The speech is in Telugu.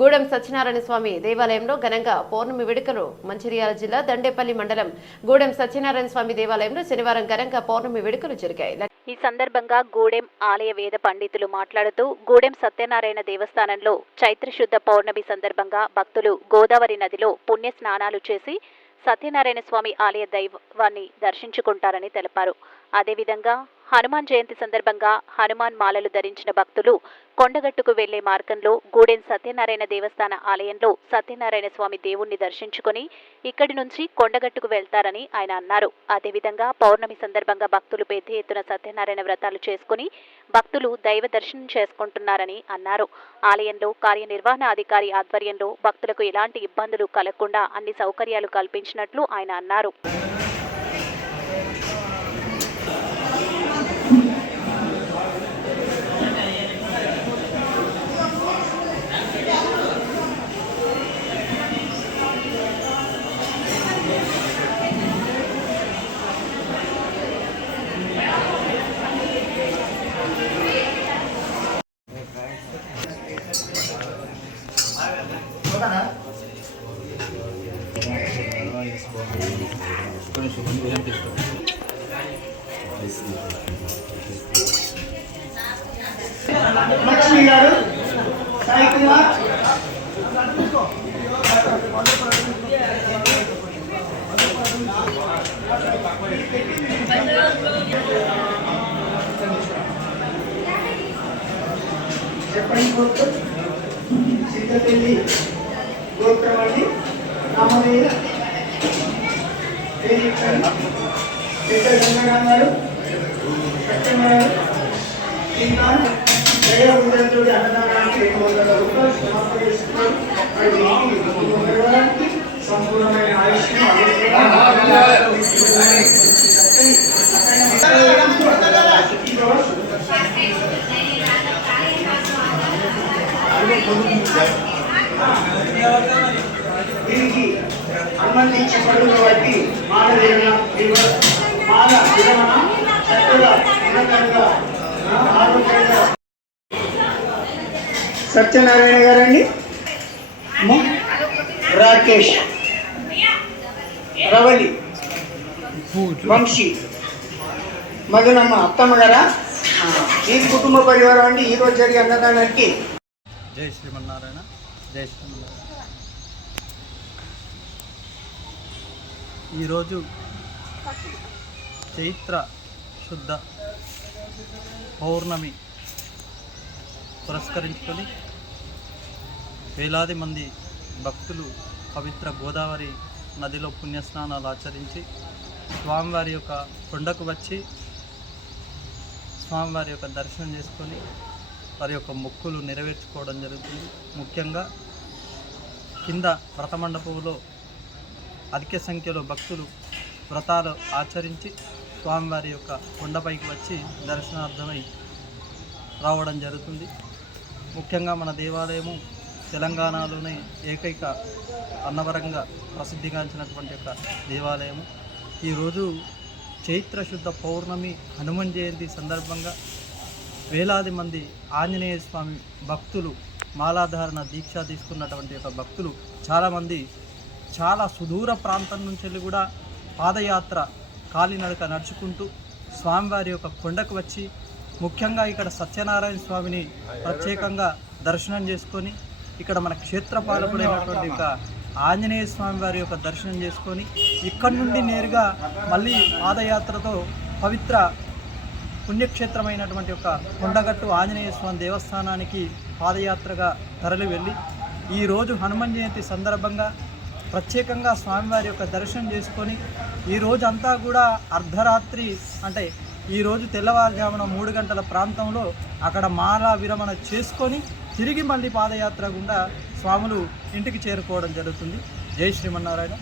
గూడెం సత్యనారాయణ స్వామి దేవాలయంలో ఘనంగా పౌర్ణమి వేడుకలు మంచిర్యాల జిల్లా దండేపల్లి మండలం గూడెం సత్యనారాయణ స్వామి దేవాలయంలో శనివారం ఘనంగా పౌర్ణమి వేడుకలు జరిగాయి. ఈ సందర్భంగా గూడెం ఆలయ వేద పండితులు మాట్లాడుతూ గూడెం సత్యనారాయణ దేవస్థానంలో చైత్రశుద్ధ పౌర్ణమి సందర్భంగా భక్తులు గోదావరి నదిలో పుణ్య స్నానాలు చేసి సత్యనారాయణ స్వామి ఆలయ దైవాన్ని దర్శించుకుంటారని తెలిపారు. అదేవిధంగా హనుమాన్ జయంతి సందర్భంగా హనుమాన్ మాలలు ధరించిన భక్తులు కొండగట్టుకు వెళ్ళే మార్గంలో గూడెం సత్యనారాయణ దేవస్థాన ఆలయంలో సత్యనారాయణ స్వామి దేవుణ్ణి దర్శించుకుని ఇక్కడి నుంచి కొండగట్టుకు వెళ్తారని ఆయన అన్నారు. అదేవిధంగా పౌర్ణమి సందర్భంగా భక్తులు పెద్ద ఎత్తున సత్యనారాయణ వ్రతాలు చేసుకుని భక్తులు దైవ దర్శనం చేసుకుంటున్నారని అన్నారు. ఆలయంలో కార్యనిర్వహణ అధికారి ఆధ్వర్యంలో భక్తులకు ఎలాంటి ఇబ్బందులు కలగకుండా అన్ని సౌకర్యాలు కల్పించినట్లు ఆయన అన్నారు. లక్ష్మి గారు సాయి కుమార్ చెప్పండి గోత్రం. సిద్ధపల్లి గోత్రం అండి. నామదేయ పేరు చెప్పండి పెద్ద గంగారాం గారు సత్యనారాయణ ఇంకా దైవబుద్ధుడి అన్నదానానికి రెండు వందల రూపాయలు సమర్పిస్తున్నారు మరి మీకు మూడు వందల రూపాయలకి సంపూర్ణమైన ఆయుష్ను దీనికి సంబంధించి పడుగులు బట్టి విరమణ చక్కగా ఉన్నతంగా ఆరోగ్యంగా. సత్యనారాయణ గారండి. రాకేష్. రవలి. వంశీ. మధునమ్మ అత్తమ్మ గారా? ఈ కుటుంబ పరివారం అండి. ఈ రోజు జరిగే అన్నదానానికి. జై శ్రీమన్నారాయణ. జై శ్రీమన్నారాయణ. ఈరోజు చైత్ర శుద్ధ పౌర్ణమి పురస్కరించుకొని వేలాది మంది భక్తులు పవిత్ర గోదావరి నదిలో పుణ్యస్నానాలు ఆచరించి స్వామివారి యొక్క కొండకు వచ్చి స్వామివారి యొక్క దర్శనం చేసుకొని వారి యొక్క మొక్కులు నెరవేర్చుకోవడం జరుగుతుంది. ముఖ్యంగా కింద వ్రతమండపంలో అధిక సంఖ్యలో భక్తులు వ్రతాలు ఆచరించి స్వామివారి యొక్క కొండపైకి వచ్చి దర్శనార్థమై రావడం జరుగుతుంది. ముఖ్యంగా మన దేవాలయము తెలంగాణలోనే ఏకైక అన్నవరంగా ప్రసిద్ధిగాంచినటువంటి యొక్క దేవాలయము. ఈరోజు చైత్ర శుద్ధ పౌర్ణమి హనుమన్ జయంతి సందర్భంగా వేలాది మంది ఆంజనేయ స్వామి భక్తులు మాలాధారణ దీక్ష తీసుకున్నటువంటి యొక్క భక్తులు చాలామంది చాలా సుదూర ప్రాంతం నుంచి వెళ్ళి కూడా పాదయాత్ర కాలినడక నడుచుకుంటూ స్వామివారి యొక్క కొండకు వచ్చి ముఖ్యంగా ఇక్కడ సత్యనారాయణ స్వామిని ప్రత్యేకంగా దర్శనం చేసుకొని ఇక్కడ మన క్షేత్రపాలకుడైనటువంటి యొక్క ఆంజనేయ స్వామి వారి యొక్క దర్శనం చేసుకొని ఇక్కడి నుండి నేరుగా మళ్ళీ పాదయాత్రతో పవిత్ర పుణ్యక్షేత్రమైనటువంటి యొక్క కొండగట్టు ఆంజనేయ స్వామి దేవస్థానానికి పాదయాత్రగా తరలి వెళ్ళి ఈరోజు హనుమాన్ జయంతి సందర్భంగా ప్రత్యేకంగా స్వామివారి యొక్క దర్శనం చేసుకొని ఈ రోజంతా అంతా కూడా అర్ధరాత్రి అంటే ఈరోజు తెల్లవారుజామున మూడు గంటల ప్రాంతంలో అక్కడ మాల విరమణ చేసుకొని తిరిగి మళ్ళీ పాదయాత్ర గుండా స్వాములు ఇంటికి చేరుకోవడం జరుగుతుంది. జై శ్రీమన్నారాయణ.